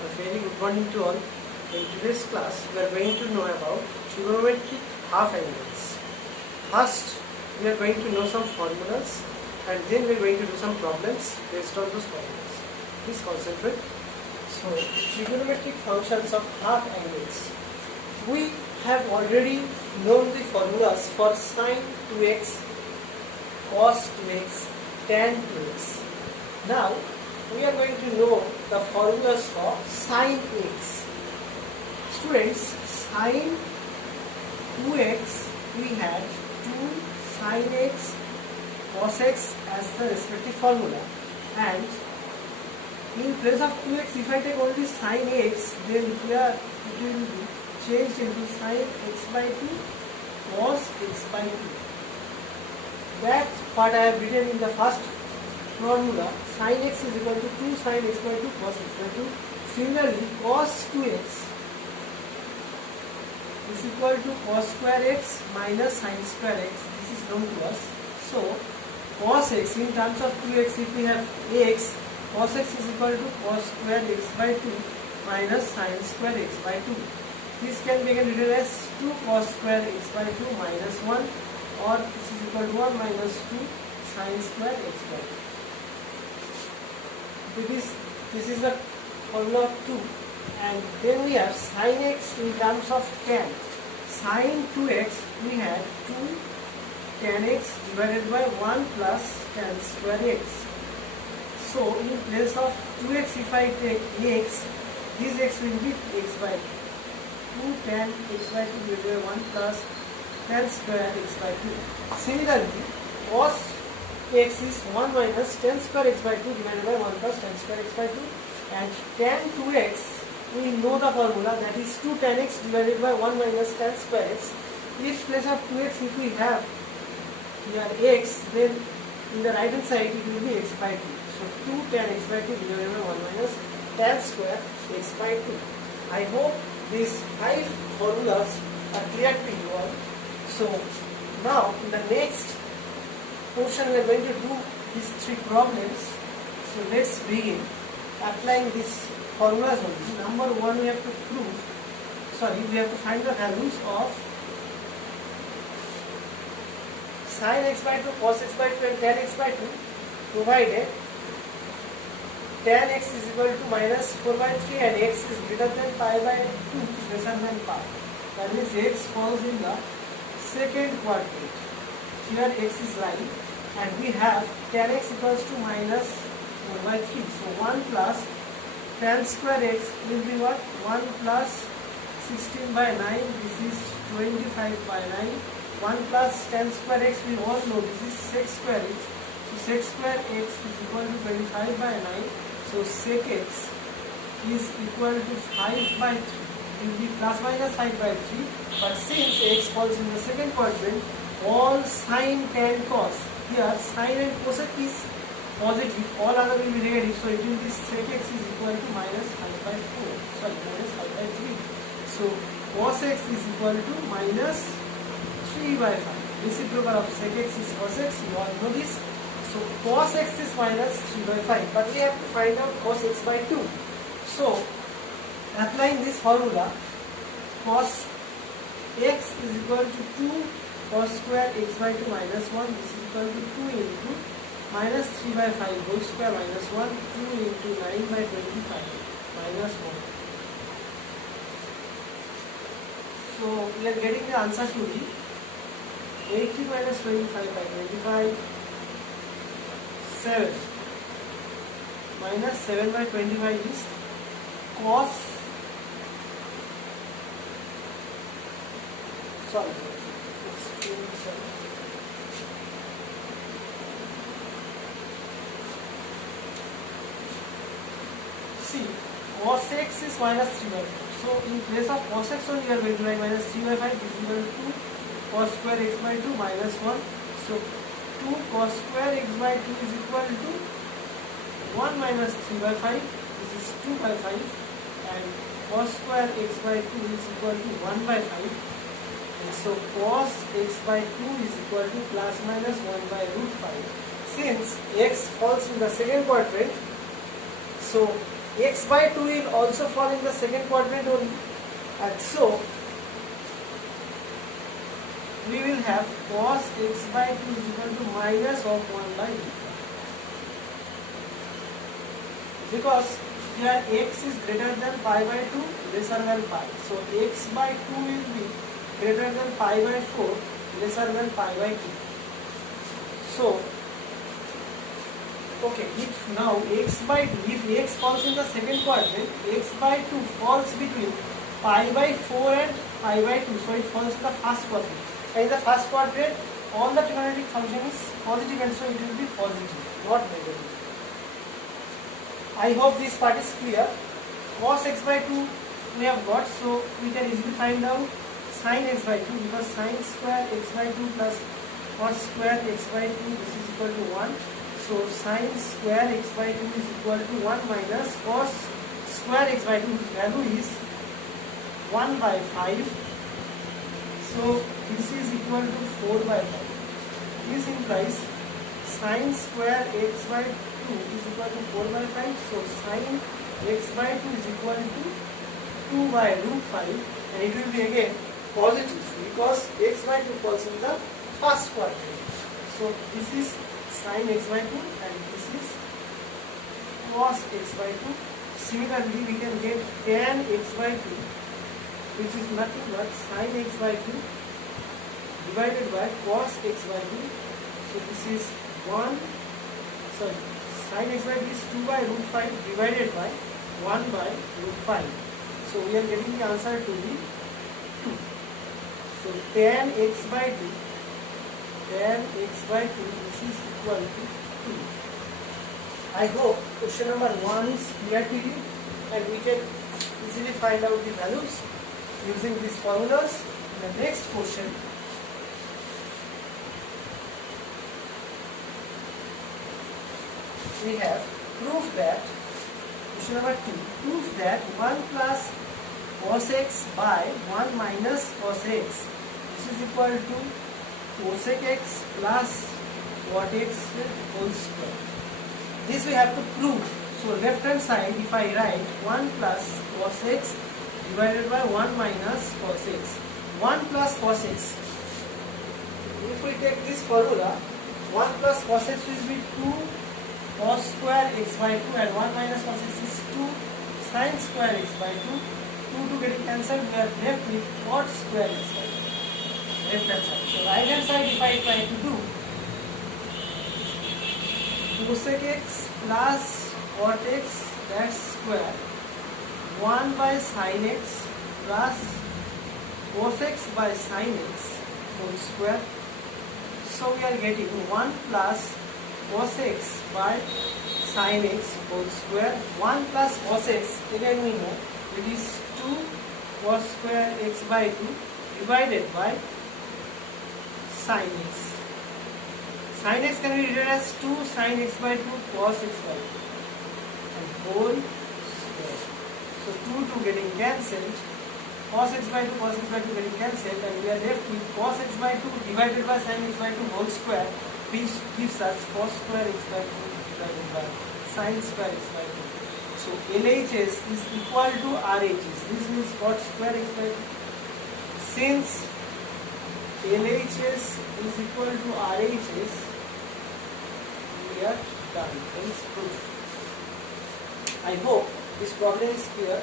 A very good morning to all. In today's class, we are going to know about trigonometric half angles. First, we are going to know some formulas, and then we are going to do some problems based on those formulas. Please concentrate. So, trigonometric functions of half angles. We have already known the formulas for sine 2x, cos 2x, tan 2x. Now, we are going to know the formulas for sine x. Students, sine 2x, we had 2 sine x cos x as the respective formula, and in place of 2x, if I take only sine x, then here it will be changed into sine x by 2 cos x by 2. That part I have written in the first formula. Sin x is equal to 2 sin x by 2 cos x by 2. Similarly, cos 2x is equal to cos square x minus sin square x. This is known to us. So, cos x in terms of 2x, if we have x, cos x is equal to cos square x by 2 minus sin square x by 2. This can be written as 2 cos square x by 2 minus 1, or this is equal to 1 minus 2 sin square x by 2. This is the formula of 2, and then we have sin x in terms of tan. Sin 2x, we had 2 tan x divided by 1 plus tan square x. So in place of 2x, if I take x, this x will be x by 2. 2 tan x by 2 divided by 1 plus tan square x by 2. Similarly, cos x is 1 minus tan square x by 2 divided by 1 plus tan square x by 2, and tan 2x, we know the formula, that is 2 tan x divided by 1 minus tan square x. In place of 2x, if we have here x, then in the right hand side it will be x by 2. So 2 tan x by 2 divided by 1 minus tan square x by 2. I hope these 5 formulas are clear to you all. So now in the next portion we are going to do these 3 problems. So let's begin applying these formulas only. Number 1, we have to find the values of sin x by 2, cos x by 2 and tan x by 2, provided tan x is equal to minus 4 by 3 and x is greater than pi by 2, lesser than pi. That means x falls in the second quadrant. Here x is lying, and we have tan x equals to minus 4 by 3. So 1 plus tan square x will be what? 1 plus 16 by 9. This is 25 by 9. 1 plus tan square x, we all know this is sec square x. So sec square x is equal to 25 by 9. So sec x is equal to 5 by 3. It will be plus minus 5 by 3. But since x falls in the second quadrant, all sine, tan, cos, here sine and cosec is positive, all other will be negative, so it will be sec x is equal to minus 5 by 4, minus 5 by 3. So cos x is equal to minus 3 by 5. Reciprocal of sec x is cos x, you all know this. So cos x is minus 3 by 5, but we have to find out cos x by 2. So applying this formula, cos x is equal to 2 cos square x by 2 minus 1, this is equal to 2 into minus 3 by 5 whole square minus 1, 2 into 9 by 25 minus 1. So we are getting the answer to be 80 minus 25 by 25, 7 minus 7 by 25 is cos, see, cos x is minus 3 by 5. So in place of cos x only, we are going to write minus 3 by 5 is equal to 2 cos square x by 2 minus 1. So 2 cos square x by 2 is equal to 1 minus 3 by 5. This is 2 by 5, and cos square x by 2 is equal to 1 by 5. And so cos x by 2 is equal to plus minus 1 by root 5. Since x falls in the second quadrant, so x by 2 will also fall in the second quadrant only, and so we will have cos x by 2 is equal to minus of 1 by 2, because here x is greater than pi by 2 lesser than pi, so x by 2 will be greater than pi by 4 lesser than pi by 2. So okay, if now x by 2, if x falls in the second quadrant, x by 2 falls between pi by 4 and pi by 2, so it falls in the first quadrant. And in the first quadrant, all the trigonometric function is positive, and so it will be positive, not negative. I hope this part is clear. Cos x by 2 we have got, so we can easily find out sin x by 2, because sin square x by 2 plus cos square x by 2, this is equal to 1. So sin square x by 2 is equal to 1 minus cos square x by 2, whose value is 1 by 5. So this is equal to 4 by 5. This implies sin square x by 2 is equal to 4 by 5. So sin x by 2 is equal to 2 by root 5, and it will be again positive because x by 2 falls in the first quadrant. So this is sin x by 2 and this is cos x by 2. Similarly, we can get tan x by 2, which is nothing but sin x by 2 divided by cos x by 2. So this is sin x by 2 is 2 by root 5 divided by 1 by root 5. So we are getting the answer to be 2. So tan x by 2, this is equal to 2. I hope question number 1 is clear to you, and we can easily find out the values using these formulas. The next question, we have proof that, question number 2, proof that 1 plus cos x by 1 minus cos x, this is equal to cosec x plus cot x whole square. This we have to prove. So left hand side, if I write 1 plus cos x divided by 1 minus cos x, 1 plus cos x, if we take this formula, 1 plus cos x will be 2 cos square x by 2, and 1 minus cos x is 2 sin square x by 2. 2 getting cancelled, we are left with cot square x by 2. Left hand side. So right hand side, if I try to do cosec x plus cot x, that's square, 1 by sin x plus cos x by sin x whole square. So we are getting 1 plus cos x by sin x whole square. 1 plus cos x, again we know it is 2 cos square x by 2 divided by sin x. Sin x can be written as 2 sin x by 2 cos x by 2 and whole square. So 2 getting cancelled, cos x by 2 getting cancelled, and we are left with cos x by 2 divided by sin x by 2 whole square, which gives us cos square x by 2 divided by sin square x by 2. So LHS is equal to RHS. This means cot square x by 2. Since LHS is equal to RHS, we are done. Hence proof. I hope this problem is clear.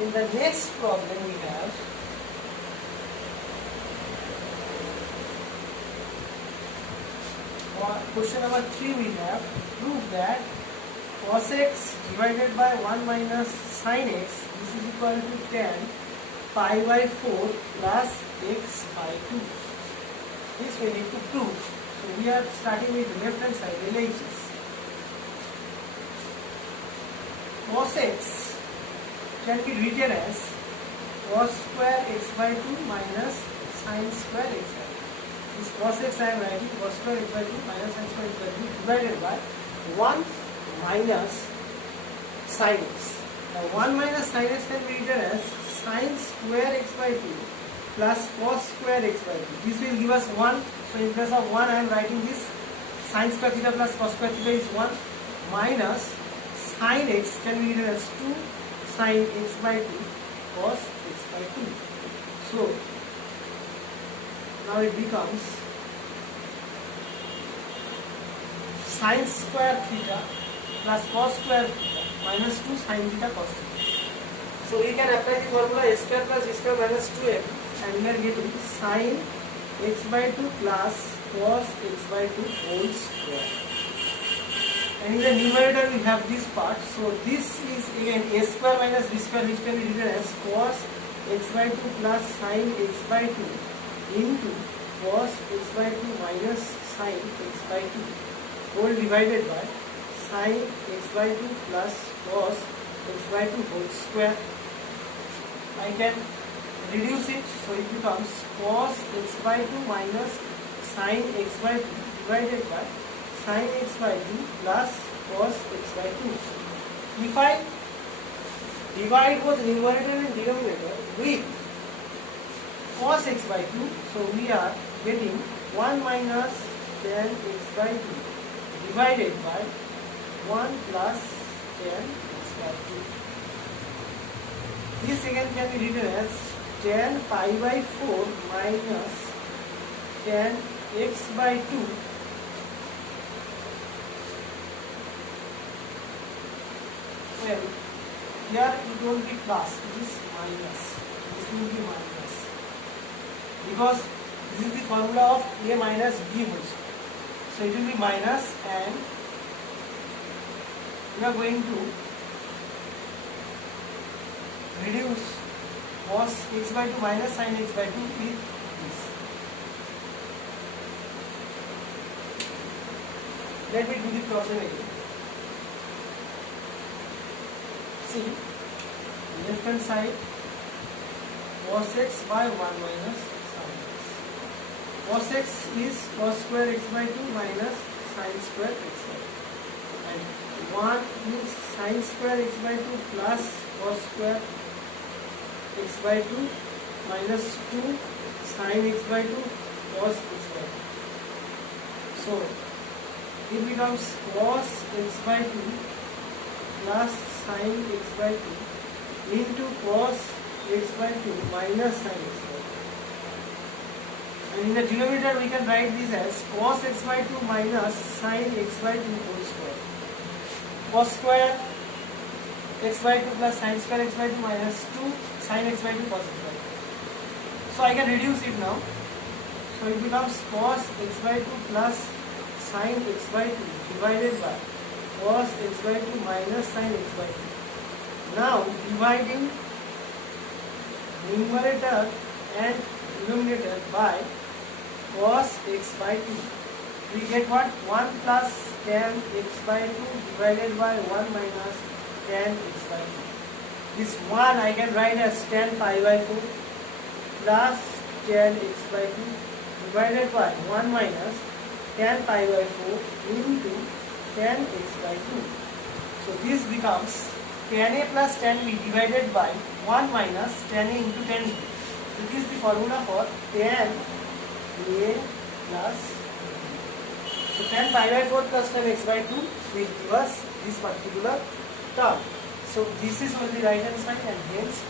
In the next problem we have question number 3. We have proof that cos x divided by 1 minus sin x, this is equal to tan pi by 4 plus x by 2. This we need to prove. So we are starting with left hand side, LHS. Cos x can be written as cos square x by 2 minus sin square x by 2. This cos x I am writing cos square x by 2 minus sin square x by 2 divided by 1 minus sin x. Now 1 minus sin x can be written as sin square x by 2 plus cos square x by 2. This will give us 1. So in place of 1 I am writing this sin square theta plus cos square theta is 1 minus sin x can be written as 2 sin x by 2 cos x by 2. So now it becomes sin square theta plus cos square theta minus 2 sin theta cos theta. So we can apply the formula a square plus b square minus 2m, and we are getting sin x by 2 plus cos x by 2 whole square. And in the numerator we have this part. So this is again a square minus b square, which can be written as cos x by 2 plus sin x by 2 into cos x by 2 minus sin x by 2 whole divided by sin x by 2 plus cos x by 2 whole square. I can reduce it, so it becomes cos x by 2 minus sin x by 2 divided by sin x by 2 plus cos x by 2. If I divide both numerator and denominator with cos x by 2, so we are getting 1 minus tan x by 2 divided by 1 plus tan x by 2. This again can be written as tan pi by 4 minus tan x by 2 well, here it won't be plus, it is minus. This will be minus because this is the formula of a minus b whole square. So it will be minus, and we are going to reduce cos x by 2 minus sin x by 2 with this. Let me do the problem again. See, left hand side cos x by 1 minus sin x. Cos x is cos square x by 2 minus sin square x by 2. And 1 is sin square x by 2 plus cos square x by 2 minus 2 sin x by 2 cos x by 2. So it becomes cos x by 2 plus sin x by 2 into cos x by 2 minus sin x by 2. And in the denominator we can write this as cos x by 2 minus sin x by 2 whole square. Cos square x by 2 plus sin square x by 2 minus 2 sin x by 2 cos x by 2. So I can reduce it now. So it becomes cos x by 2 plus sin x by 2 divided by cos x by 2 minus sin x by 2. Now dividing numerator and denominator by cos x by 2, we get what? 1 plus tan x by 2 divided by 1 minus tan x by 2. This 1 I can write as tan pi by 4 plus tan x by 2 divided by 1 minus tan pi by 4 into tan x by 2. So this becomes tan a plus tan b divided by 1 minus tan a into tan b. This is the formula for tan a plus b. So tan pi by 4 plus tan x by 2 will give us this particular term. So this is on the right hand side, and hence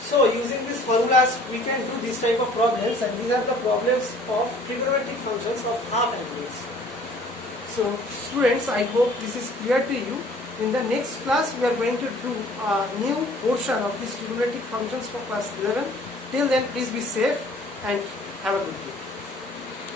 so using these formulas we can do this type of problems, and these are the problems of trigonometric functions of half angles. So students, I hope this is clear to you. In the next class we are going to do a new portion of these trigonometric functions for class 11. Till then, please be safe and have a good day.